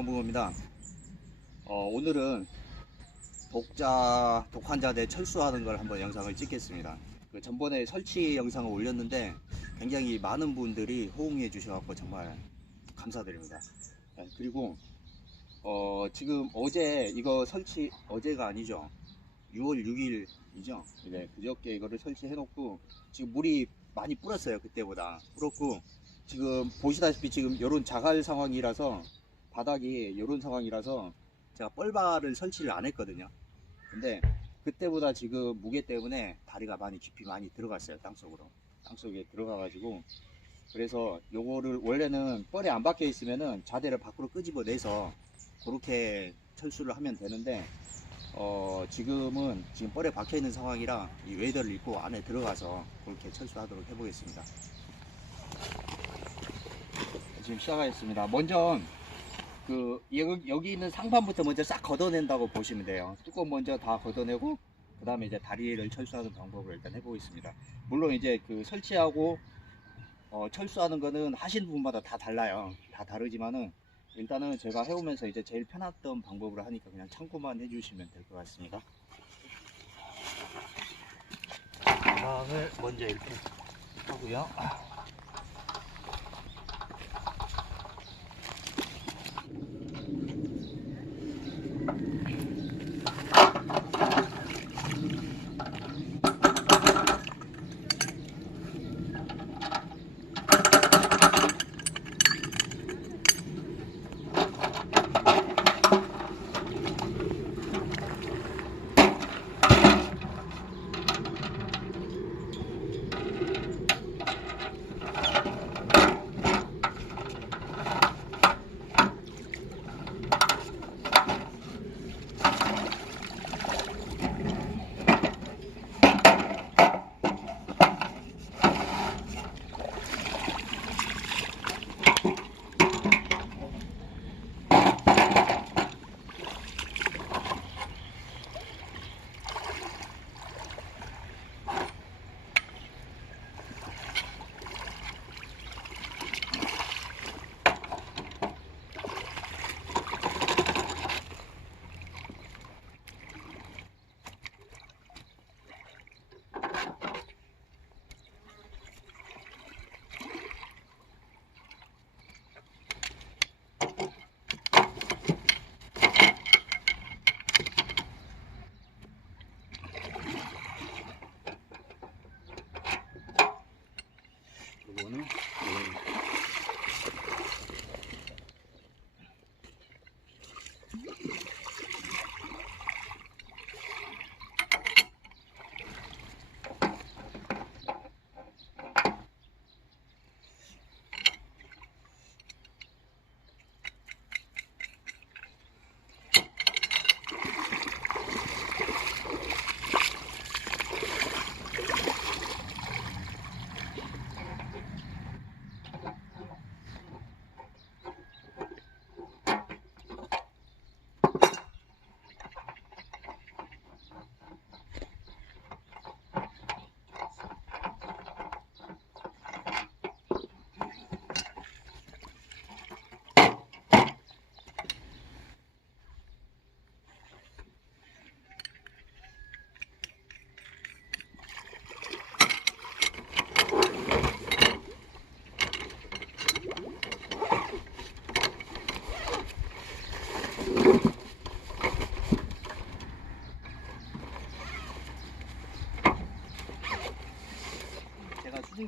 방법입니다. 어, 오늘은 독자, 독환자대 철수하는 걸 한번 영상을 찍겠습니다. 그 전번에 설치 영상을 올렸는데 굉장히 많은 분들이 호응해 주셔서 정말 감사드립니다. 네, 그리고 어, 지금 어제 이거 설치 어제가 아니죠. 6월 6일이죠. 네, 그저께 이거를 설치해 놓고 지금 물이 많이 불었어요. 그때보다 불었고 지금 보시다시피 지금 이런 자갈 상황이라서 바닥이 이런 상황이라서 제가 뻘바를 설치를 안 했거든요. 근데 그때보다 지금 무게 때문에 다리가 많이 깊이 많이 들어갔어요. 땅속으로. 땅속에 들어가가지고 그래서 요거를 원래는 뻘에 안 박혀 있으면은 자대를 밖으로 끄집어내서 그렇게 철수를 하면 되는데 어 지금은 지금 뻘에 박혀 있는 상황이라 이 웨더를 입고 안에 들어가서 그렇게 철수하도록 해보겠습니다. 지금 시작하겠습니다. 먼저 그 여기, 있는 상판부터 먼저 싹 걷어낸다고 보시면 돼요. 뚜껑 먼저 다 걷어내고 그 다음에 이제 다리를 철수하는 방법을 일단 해보겠습니다. 물론 이제 그 설치하고 어, 철수하는 거는 하시는 분마다 다 달라요. 다 다르지만은 일단은 제가 해오면서 이제 제일 편했던 방법으로 하니까 그냥 참고만 해주시면 될 것 같습니다. 가방을 먼저 이렇게 하고요.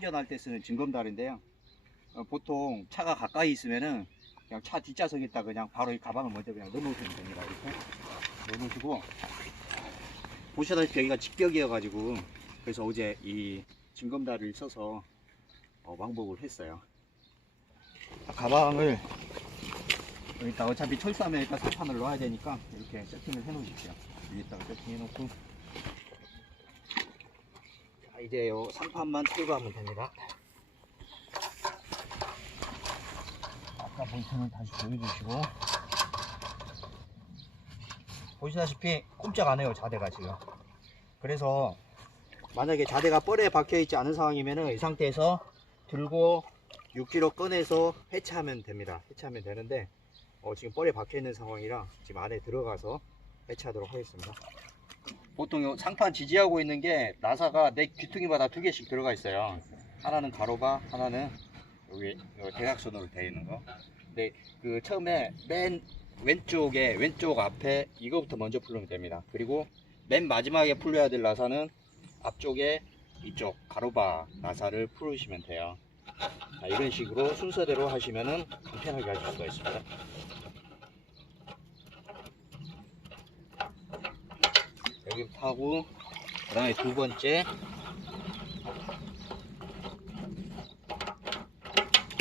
제가 수중전 할 때 쓰는 진검다리인데요. 어, 보통 차가 가까이 있으면은 그냥 차 뒷좌석에다 그냥 바로 이 가방을 먼저 그냥 넣어놓으시면 됩니다. 이렇게 넣어놓으시고 보시다시피 여기가 직벽이어가지고 그래서 어제 이 진검다리를 써서 어, 왕복을 했어요. 가방을 여기다 어차피 철수하면 일단 사판을 넣어야 되니까 이렇게 세팅을 해놓으십시오. 여기다가 세팅해놓고 자, 이제 요 상판만 철거하면 됩니다. 아까 볼트는 다시 조여주시고 보시다시피 꼼짝 안 해요 자대가 지금 그래서 만약에 자대가 뻘에 박혀 있지 않은 상황이면은 이 상태에서 들고 6kg 꺼내서 해체하면 됩니다 해체하면 되는데 어, 지금 뻘에 박혀 있는 상황이라 지금 안에 들어가서 해체하도록 하겠습니다. 보통 요 상판 지지하고 있는 게 나사가 내 귀퉁이마다 두 개씩 들어가 있어요. 하나는 가로바, 하나는 여기 요 대각선으로 되어 있는 거. 근데 그 처음에 맨 왼쪽에 왼쪽 앞에 이거부터 먼저 풀면 됩니다. 그리고 맨 마지막에 풀려야 될 나사는 앞쪽에 이쪽 가로바 나사를 풀으시면 돼요. 자, 이런 식으로 순서대로 하시면은 간편하게 하실 수가 있습니다. 여기부터 하고 그 다음에 두 번째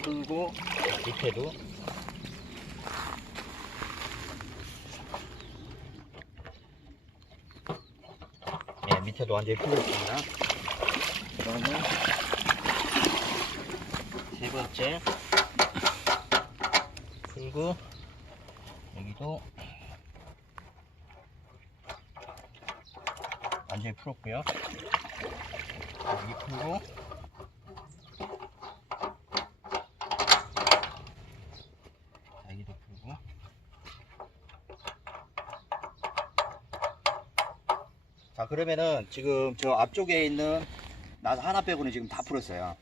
풀고 밑에도 네, 밑에도 완전히 풀렸습니다. 그 다음에 세 번째 풀고 여기도 완전히 풀었고요. 여기 풀고 자, 여기도 풀고 자 그러면은 지금 저 앞쪽에 있는 나사 하나 빼고는 지금 다 풀었어요.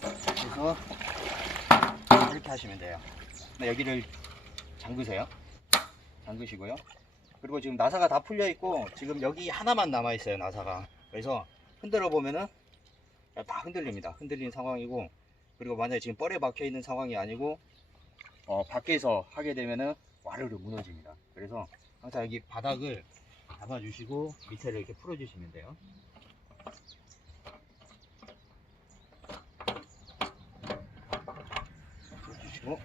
그래서 이렇게 하시면 돼요. 네, 여기를 잠그세요. 잠그시고요. 그리고 지금 나사가 다 풀려 있고 지금 여기 하나만 남아 있어요 나사가. 그래서 흔들어 보면은 다 흔들립니다. 흔들리는 상황이고 그리고 만약에 지금 뻘에 박혀 있는 상황이 아니고 어, 밖에서 하게 되면은 와르르 무너집니다. 그래서 항상 여기 바닥을 잡아주시고 밑에를 이렇게 풀어주시면 돼요. 풀어주시고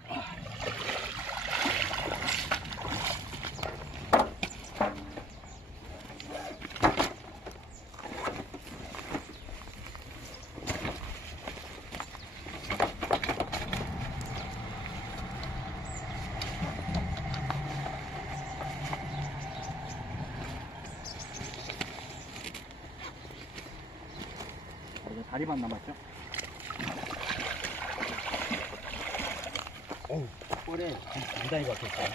다리만 남았죠? 어우, 뻘에 무다리 박혔어요.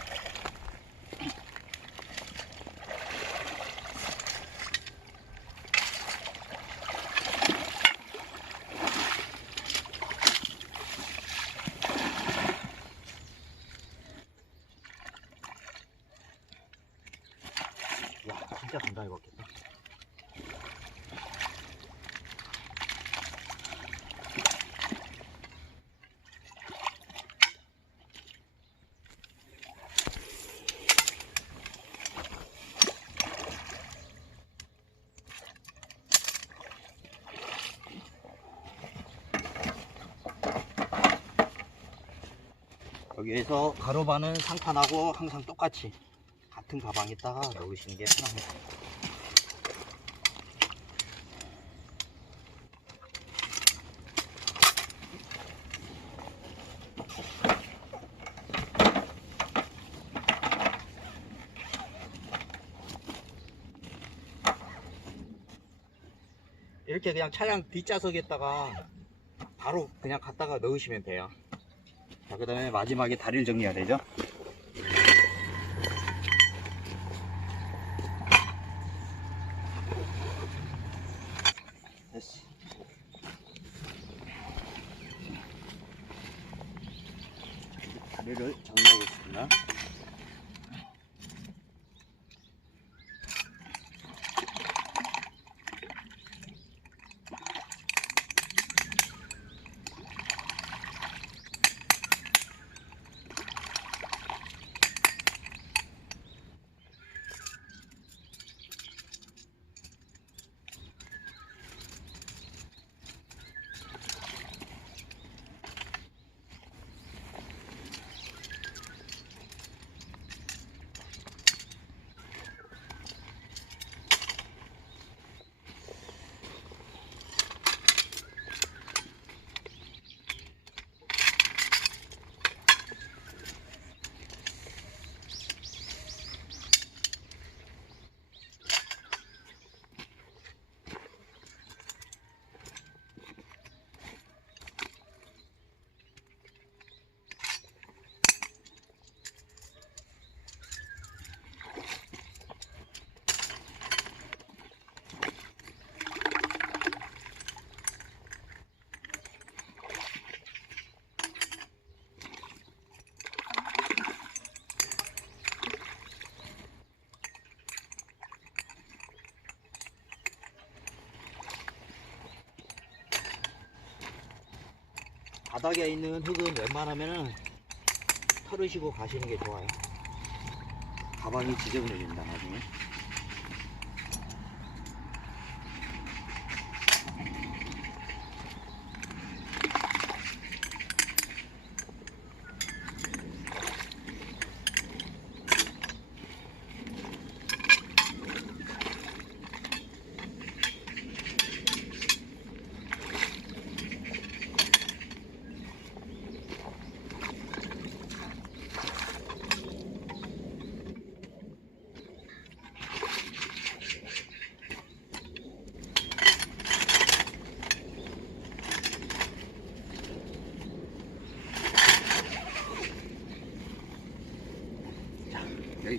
와, 진짜 단단히 박혔다. 여기에서 가로바는 상판하고 항상 똑같이 같은 가방에다가 넣으시는 게 편합니다. 이렇게 그냥 차량 뒷좌석에다가 바로 그냥 갖다가 넣으시면 돼요. 자, 그 다음에 마지막에 다리를 정리해야 되죠. 다리를 정리 바닥에 있는 흙은 웬만하면은 털으시고 가시는 게 좋아요. 가방이 지저분해집니다, 나중에.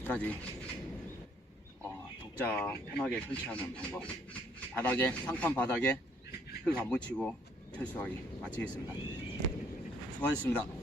여기까지 어, 독자 편하게 설치하는 방법. 바닥에 상판 바닥에 흙 안 묻히고 철수하기 마치겠습니다. 수고하셨습니다